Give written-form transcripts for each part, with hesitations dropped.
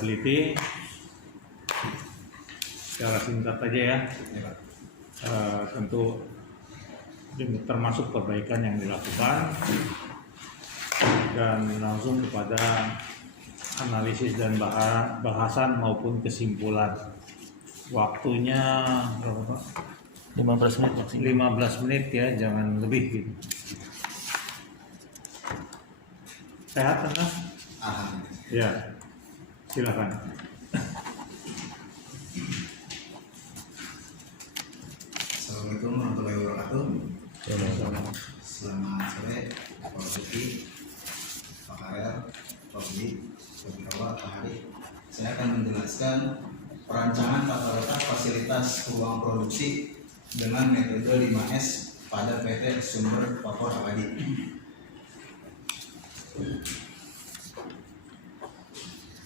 sustainability. Secara singkat aja ya, tentu termasuk perbaikan yang dilakukan dan langsung kepada analisis dan bahasan maupun kesimpulan. Waktunya berapa Pak? 15 menit maksimal. 15 menit ya, jangan lebih gitu. Sehat kan? Ya, silakan. Assalamualaikum warahmatullahi wabarakatuh. Selamat sore, Pak Suki, Pak Karel, Pak Budi, Pak Birawa, Pak Hari. Saya akan menjelaskan perancangan tata letak fasilitas ruang produksi dengan metode 5S pada PT Sumber Papua Abadi.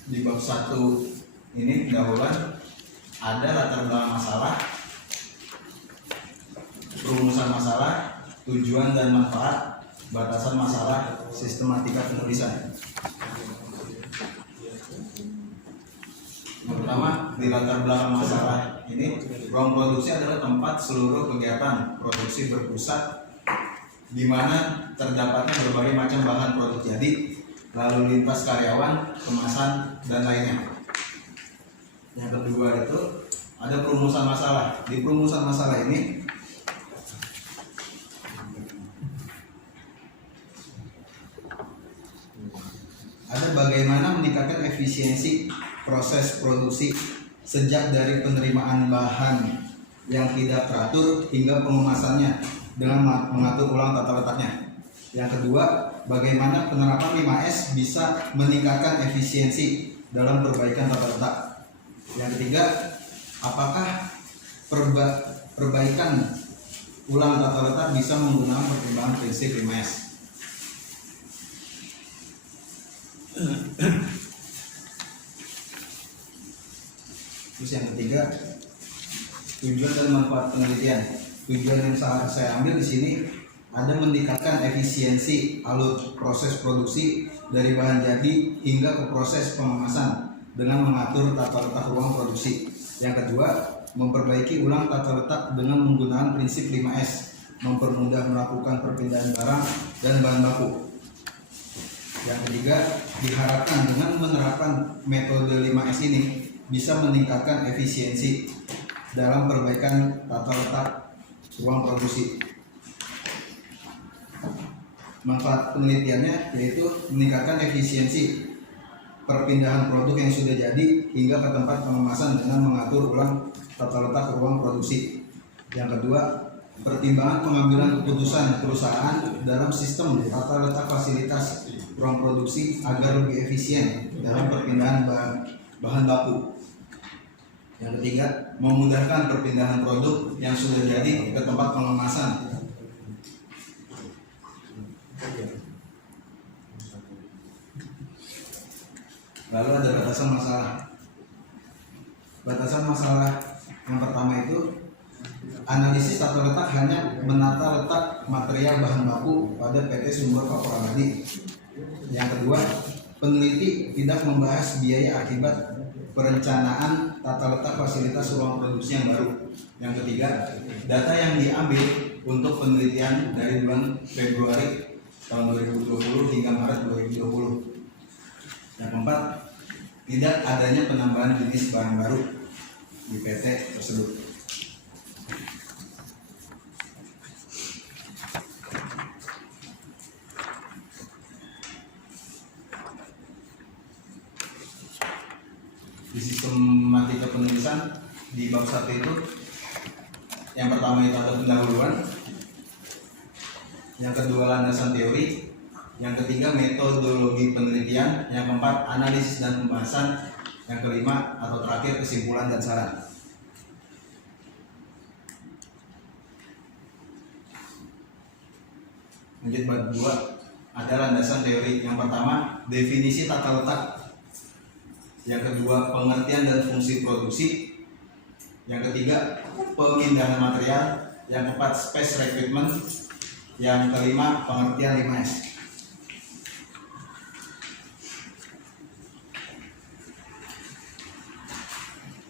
Di bab 1 ini pendahuluan ada latar belakang masalah, rumusan masalah, tujuan dan manfaat, batasan masalah, sistematika penulisan. Yang pertama, di latar belakang masalah ini, ruang produksi adalah tempat seluruh kegiatan produksi berpusat di mana terdapatnya berbagai macam bahan produk jadi, lalu lintas karyawan, kemasan, dan lainnya. Yang kedua itu ada perumusan masalah. Di perumusan masalah ini ada bagaimana meningkatkan efisiensi proses produksi sejak dari penerimaan bahan yang tidak teratur hingga pengemasannya dengan mengatur ulang tata letaknya. Yang kedua, bagaimana penerapan 5S bisa meningkatkan efisiensi dalam perbaikan tata letak. Yang ketiga, apakah perbaikan ulang tata letak bisa menggunakan pertimbangan prinsip 5S. Terus yang ketiga, tujuan dan manfaat penelitian. Tujuan yang saya ambil di sini ada meningkatkan efisiensi alur proses produksi dari bahan jadi hingga ke proses pengemasan dengan mengatur tata letak ruang produksi. Yang kedua, memperbaiki ulang tata letak dengan menggunakan prinsip 5S, mempermudah melakukan perpindahan barang dan bahan baku. Yang ketiga, diharapkan dengan menerapkan metode 5S ini bisa meningkatkan efisiensi dalam perbaikan tata letak ruang produksi. Manfaat penelitiannya yaitu meningkatkan efisiensi perpindahan produk yang sudah jadi hingga ke tempat pengemasan dengan mengatur ulang tata letak ruang produksi. Yang kedua, pertimbangan pengambilan keputusan perusahaan dalam sistem tata letak fasilitas ruang produksi agar lebih efisien dalam perpindahan bahan baku. Yang ketiga, memudahkan perpindahan produk yang sudah jadi ke tempat pengemasan. Lalu ada batasan masalah. Batasan masalah yang pertama itu analisis tata letak hanya menata letak material bahan baku pada PT Sumber Papua Abadi. Yang kedua, peneliti tidak membahas biaya akibat perencanaan tata letak fasilitas ruang produksi yang baru. Yang ketiga, data yang diambil untuk penelitian dari bulan Februari tahun 2020 hingga Maret 2020. Yang keempat, tidak adanya penambahan jenis barang baru di PT tersebut. Di sistematika penulisan di bab 1 itu yang pertama itu ada pendahuluan, yang kedua landasan teori, yang ketiga metodologi penelitian, yang keempat analisis dan pembahasan, yang kelima atau terakhir kesimpulan dan saran. Lanjut bab 2 ada landasan teori. Yang pertama definisi tata letak, yang kedua pengertian dan fungsi produksi, yang ketiga pemindahan material, yang keempat space recruitment, yang kelima pengertian 5S.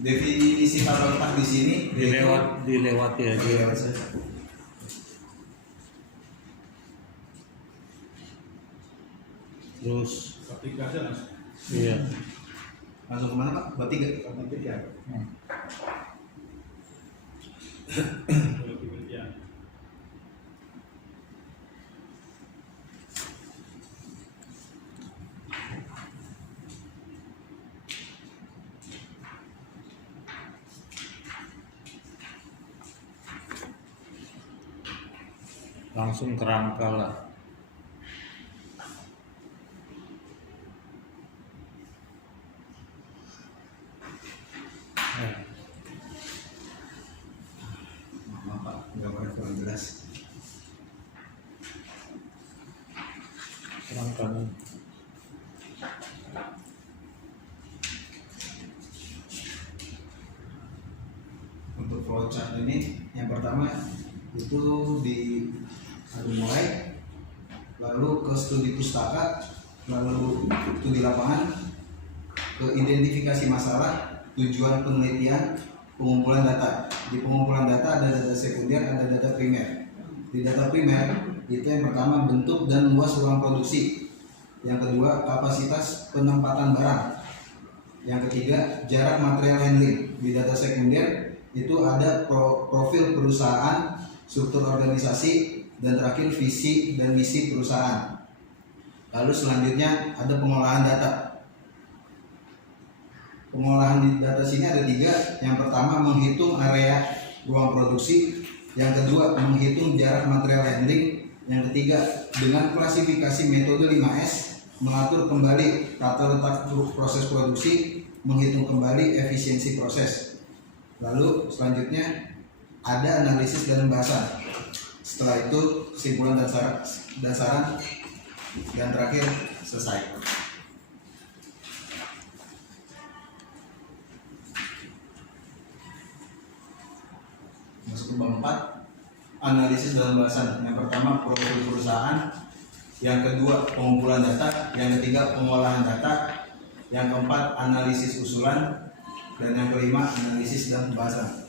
Definisi tabel letak di sini dilewati aja. dilewat saja. Terus Bab 3 aja langsung. iya. Langsung kemana Pak? Bab 3. Bab 3. Hmm. Ya. Langsung kerangka lah. Eh, Maaf Pak, gambarnya kurang jelas. kerangka nih. Untuk flowchart ini yang pertama itu mulai, lalu ke studi pustaka, lalu studi lapangan, ke identifikasi masalah, tujuan penelitian, pengumpulan data. Di pengumpulan data ada data sekunder, ada data primer. Di data primer itu yang pertama bentuk dan luas ruang produksi, yang kedua kapasitas penempatan barang, yang ketiga jarak material handling. Di data sekunder itu ada profil perusahaan, struktur organisasi, dan terakhir visi dan misi perusahaan. Lalu selanjutnya ada pengolahan data. Pengolahan di data sini ada 3. Yang pertama menghitung area ruang produksi, yang kedua menghitung jarak material handling, yang ketiga dengan klasifikasi metode 5S mengatur kembali tata letak proses produksi, menghitung kembali efisiensi proses. Lalu selanjutnya ada analisis dan pembahasan. Setelah itu kesimpulan dan saran, dan terakhir selesai. Masuk ke bab 4, analisis dan pembahasan. Yang pertama profil perusahaan, yang kedua pengumpulan data, yang ketiga pengolahan data, yang keempat analisis usulan, dan yang kelima analisis dan pembahasan.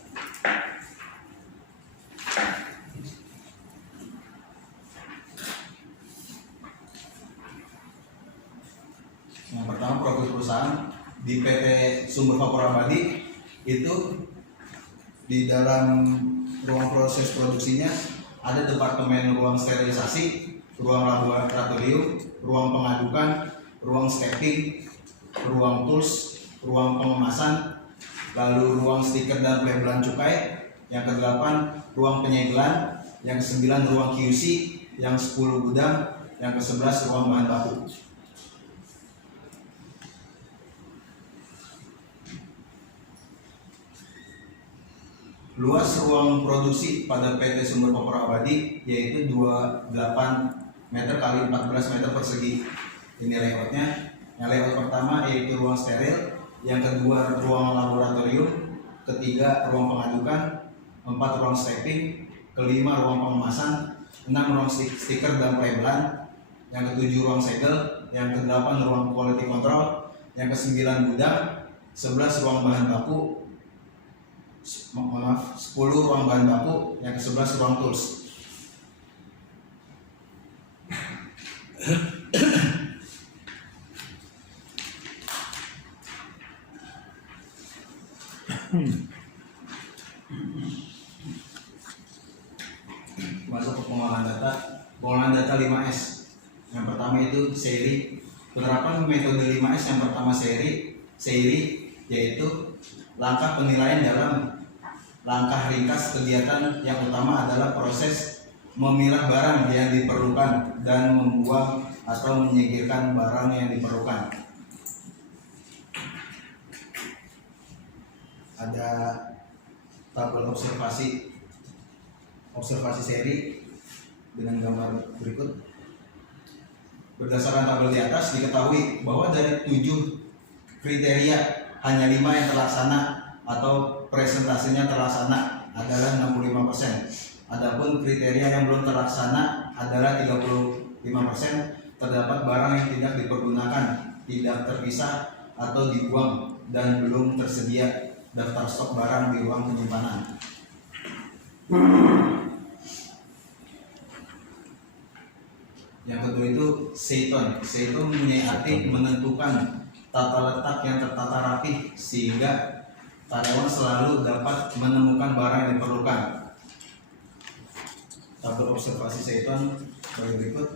Yang pertama profil perusahaan di PT Sumber Vapor Abadi itu di dalam ruang proses produksinya ada departemen ruang sterilisasi, ruang laboratorium, ruang pengadukan, ruang stacking, ruang tools, ruang pengemasan, lalu ruang stiker dan pelabelan cukai, yang ke-8 ruang penyegelan, yang ke-9 ruang QC, yang 10 gudang, yang ke-11 ruang bahan baku. Luas ruang produksi pada PT Sumber Vapor Abadi yaitu 28 meter kali 14 meter persegi. Ini layoutnya. Yang layout pertama yaitu ruang steril, yang kedua ruang laboratorium, ketiga ruang pengadukan, 4 ruang stacking, kelima ruang pengemasan, 6 ruang stiker dan pelabelan, yang ke-7 ruang segel, yang ke-8 ruang quality control, yang ke-9 gudang, 11 ruang bahan baku, 10 ruang bahan baku, yang ke-11 ruang tools. Masuk ke pengolahan data. Pengolahan data 5S. Yang pertama itu seri. Penerapan metode 5S yang pertama seri yaitu langkah penilaian dalam langkah ringkas kegiatan. Yang utama adalah proses memilah barang yang diperlukan dan membuang atau menyingkirkan barang yang diperlukan. Ada tabel observasi seri dengan gambar berikut. Berdasarkan tabel di atas diketahui bahwa dari 7 kriteria hanya 5 yang terlaksana atau presentasinya terlaksana adalah 65%. Adapun kriteria yang belum terlaksana adalah 35%. Terdapat barang yang tidak dipergunakan, tidak terpisah atau dibuang dan belum tersedia daftar stok barang di ruang penyimpanan. Yang kedua itu Seiton. Seiton mempunyai arti menentukan tata letak yang tertata rapi sehingga karyawan selalu dapat menemukan barang yang diperlukan. Tabel observasi Seiton sebagai berikut.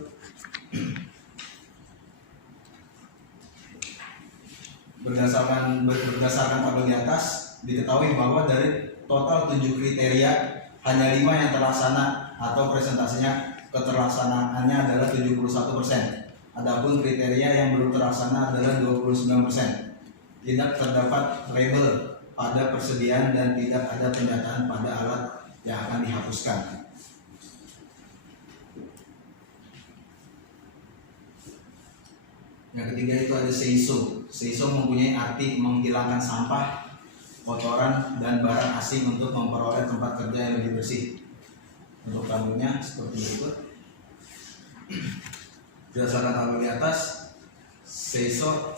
Berdasarkan tabel di atas, diketahui bahwa dari total 7 kriteria hanya 5 yang terlaksana atau presentasinya keterlaksanaannya adalah 71%. Adapun kriteria yang belum terlaksana adalah 29%. Tidak terdapat label pada persediaan dan tidak ada pendataan pada alat yang akan dihapuskan. Yang ketiga itu ada Seiso. Seiso mempunyai arti menghilangkan sampah, kotoran, dan barang asing untuk memperoleh tempat kerja yang lebih bersih. Untuk tabelnya seperti berikut. Berdasarkan tabel di atas, Seiso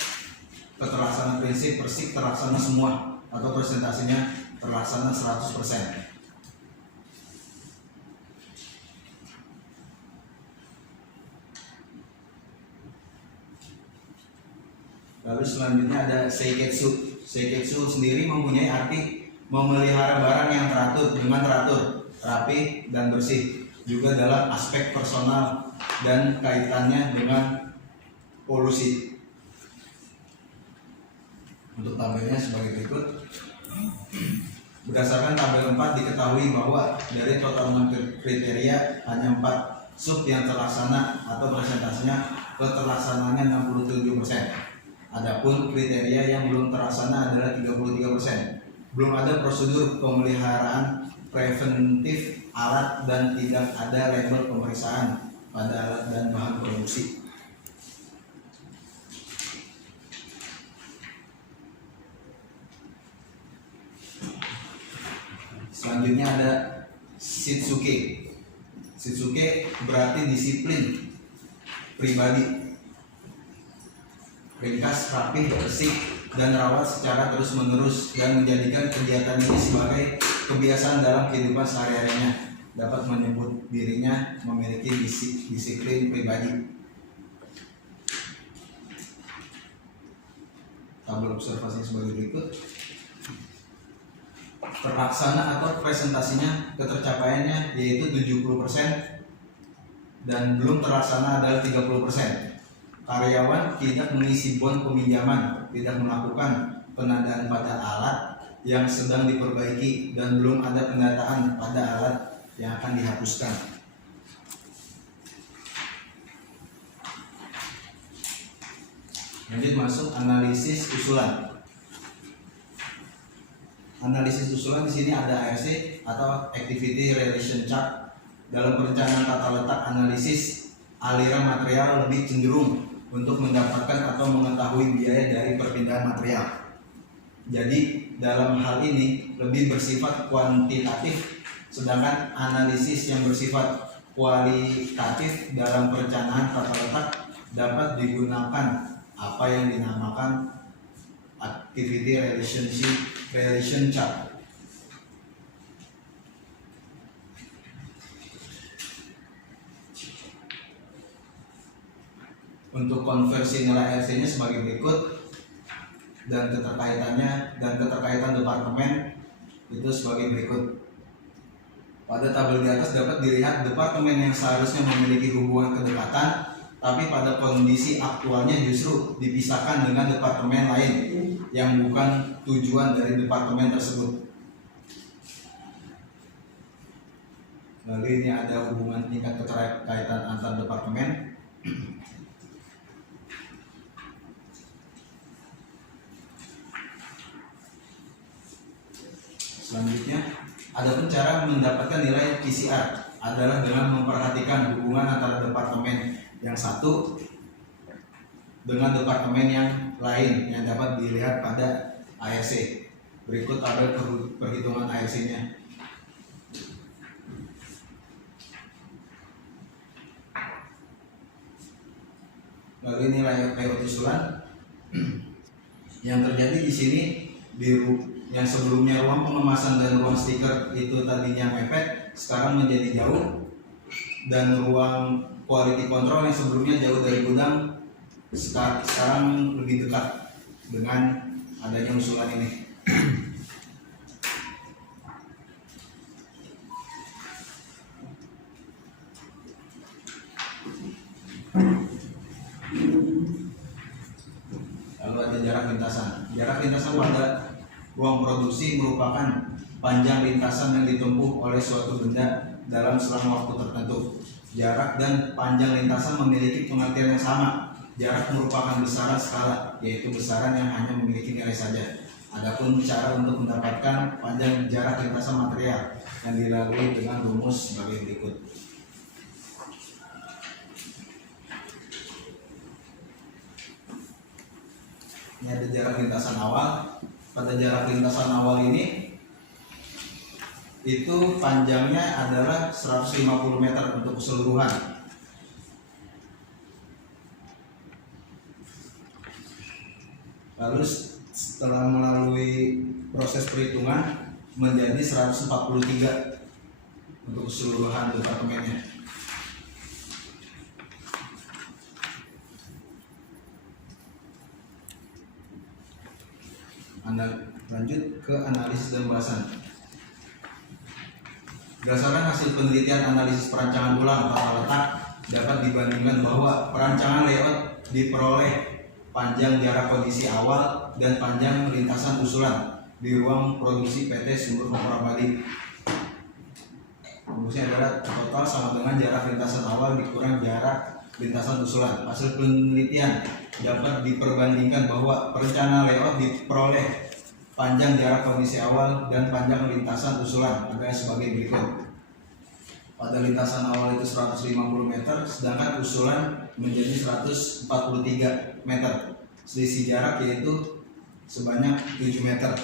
keterlaksanaan prinsip Persik terlaksana semua atau presentasinya terlaksana 100%. Lalu selanjutnya ada Seiketsu. Seiketsu sendiri mempunyai arti memelihara barang yang teratur, rapi, dan bersih. Juga dalam aspek personal dan kaitannya dengan polusi. Untuk tabelnya sebagai berikut. Berdasarkan tabel 4 diketahui bahwa dari total 6 kriteria hanya 4 sub yang terlaksana atau presentasinya keterlaksanaannya 67%. Adapun kriteria yang belum terlaksana adalah 33%. Belum ada prosedur pemeliharaan preventif alat dan tidak ada label pemeriksaan pada alat dan bahan produksi. Selanjutnya ada Shitsuke. Shitsuke berarti disiplin pribadi. Ringkas, rapih, bersih, dan rawat secara terus-menerus dan menjadikan kegiatan ini sebagai kebiasaan dalam kehidupan sehari-harinya. Dapat menyebut dirinya memiliki disiplin pribadi. Tabel observasi sebagai berikut. Terlaksana atau presentasinya ketercapaiannya yaitu 70% dan belum terlaksana adalah 30%. Karyawan tidak mengisi bon peminjaman, tidak melakukan penandaan pada alat yang sedang diperbaiki dan belum ada pendataan pada alat yang akan dihapuskan. Lanjut masuk analisis usulan. Analisis usulan di sini ada ARC atau Activity Relation Chart. Dalam perencanaan tata letak analisis, aliran material lebih cenderung untuk mendapatkan atau mengetahui biaya dari perpindahan material. Jadi dalam hal ini lebih bersifat kuantitatif, sedangkan analisis yang bersifat kualitatif dalam perencanaan tata letak dapat digunakan apa yang dinamakan Activity Relation Chart. Untuk konversi nilai RC-nya sebagai berikut dan keterkaitan departemen itu sebagai berikut. Pada tabel di atas dapat dilihat departemen yang seharusnya memiliki hubungan kedekatan, tapi pada kondisi aktualnya justru dipisahkan dengan departemen lain yang bukan tujuan dari departemen tersebut. Lalu ini ada hubungan tingkat keterkaitan antar departemen. Selanjutnya, adapun cara mendapatkan nilai PCR adalah dengan memperhatikan hubungan antara departemen yang satu dengan departemen yang lain yang dapat dilihat pada ARC. Berikut tabel perhitungan ARC-nya. Lalu ini layout usulan. Yang terjadi di sini yang sebelumnya ruang pengemasan dan ruang stiker itu tadinya mepet, sekarang menjadi jauh, dan ruang quality control yang sebelumnya jauh dari gudang sekarang lebih dekat dengan adanya usulan ini. Lalu ada jarak lintasan. Jarak lintasan pada ruang produksi merupakan panjang lintasan yang ditempuh oleh suatu benda dalam selang waktu tertentu. Jarak dan panjang lintasan memiliki pengertian yang sama. Jarak merupakan besaran skala, yaitu besaran yang hanya memiliki nilai saja. Adapun cara untuk mendapatkan panjang jarak lintasan material yang dilalui dengan rumus sebagai berikut. Ini ada jarak lintasan awal. Pada jarak lintasan awal ini itu panjangnya adalah 150 meter untuk keseluruhan. Lalu setelah melalui proses perhitungan menjadi 143 untuk keseluruhan departemennya. Lanjut ke analisis dan bahasan. Berdasarkan hasil penelitian analisis perancangan ulang tata letak, dapat dibandingkan bahwa perancangan layout diperoleh panjang jarak kondisi awal dan panjang lintasan usulan di ruang produksi PT Sumber Kopra Bali. Rumusnya adalah total sama dengan jarak lintasan awal dikurang jarak lintasan usulan. Hasil penelitian dapat diperbandingkan bahwa perencanaan layout diperoleh panjang jarak kondisi awal dan panjang lintasan usulan adalah sebagai berikut. Pada lintasan awal itu 150 meter, sedangkan usulan menjadi 143 meter. Selisih jarak yaitu sebanyak 7 meter.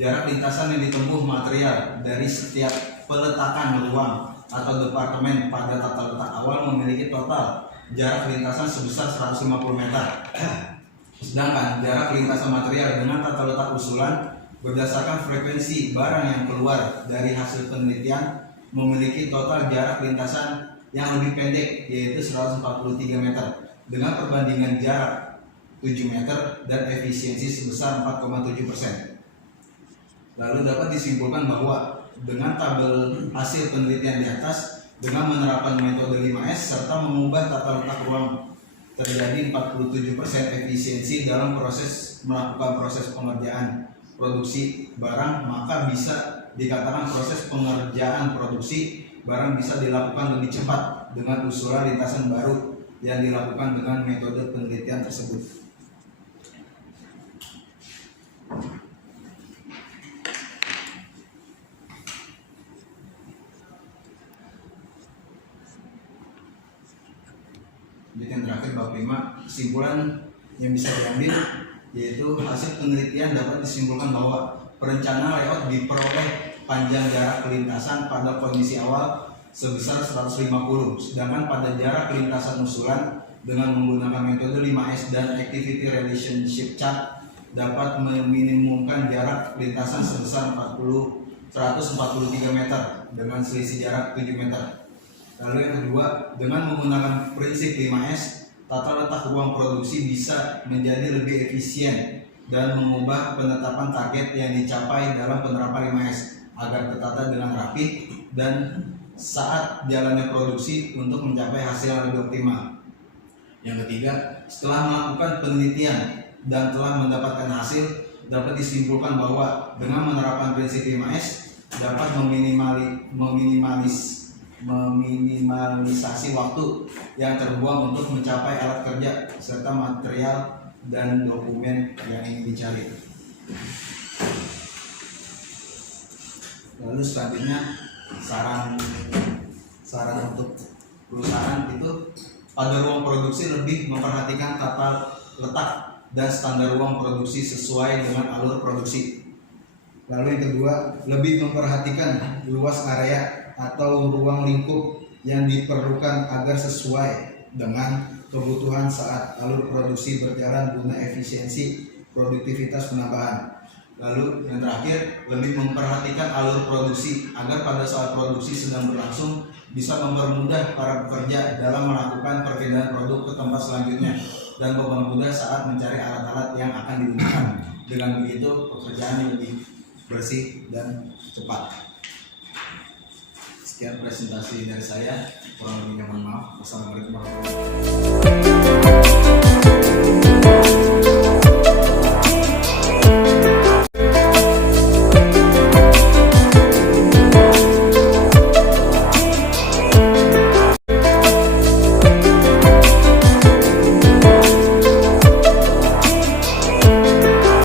Jarak lintasan yang ditempuh material dari setiap peletakan ruang atau departemen pada tata letak awal memiliki total jarak lintasan sebesar 150 meter. Sedangkan jarak lintasan material dengan tata letak usulan berdasarkan frekuensi barang yang keluar dari hasil penelitian memiliki total jarak lintasan yang lebih pendek yaitu 143 meter dengan perbandingan jarak 7 meter dan efisiensi sebesar 4,7%. Lalu dapat disimpulkan bahwa dengan tabel hasil penelitian di atas dengan menerapkan metode 5S serta mengubah tata letak ruang terjadi 47% efisiensi dalam proses melakukan proses pengerjaan produksi barang, maka bisa dikatakan proses pengerjaan produksi barang bisa dilakukan lebih cepat dengan usulan lintasan baru yang dilakukan dengan metode penelitian tersebut. Jadi yang terakhir bab 5, kesimpulan yang bisa diambil yaitu hasil penelitian dapat disimpulkan bahwa perencanaan layout diperoleh panjang jarak lintasan pada kondisi awal sebesar 150, sedangkan pada jarak lintasan usulan dengan menggunakan metode 5S dan Activity Relationship Chart dapat meminimumkan jarak lintasan sebesar 143 meter dengan selisih jarak 7 meter. Lalu yang kedua, dengan menggunakan prinsip 5S, tata letak ruang produksi bisa menjadi lebih efisien dan mengubah penetapan target yang dicapai dalam penerapan 5S agar tertata dengan rapi dan saat jalannya produksi untuk mencapai hasil yang lebih optimal. Yang ketiga, setelah melakukan penelitian dan telah mendapatkan hasil, dapat disimpulkan bahwa dengan menerapkan prinsip 5S dapat meminimalisasi waktu yang terbuang untuk mencapai alat kerja serta material dan dokumen yang ingin dicari. Lalu selanjutnya saran untuk perusahaan itu pada ruang produksi lebih memperhatikan tata letak dan standar ruang produksi sesuai dengan alur produksi. Lalu yang kedua, lebih memperhatikan luas area atau ruang lingkup yang diperlukan agar sesuai dengan kebutuhan saat alur produksi berjalan guna efisiensi produktivitas penambahan. Lalu yang terakhir, lebih memperhatikan alur produksi agar pada saat produksi sedang berlangsung bisa mempermudah para pekerja dalam melakukan perpindahan produk ke tempat selanjutnya dan mempermudah saat mencari alat-alat yang akan digunakan. Dengan begitu pekerjaan lebih bersih dan cepat. Sekian presentasi dari saya. Kurang lebihnya mohon maaf. Wassalamualaikum warahmatullahi wabarakatuh.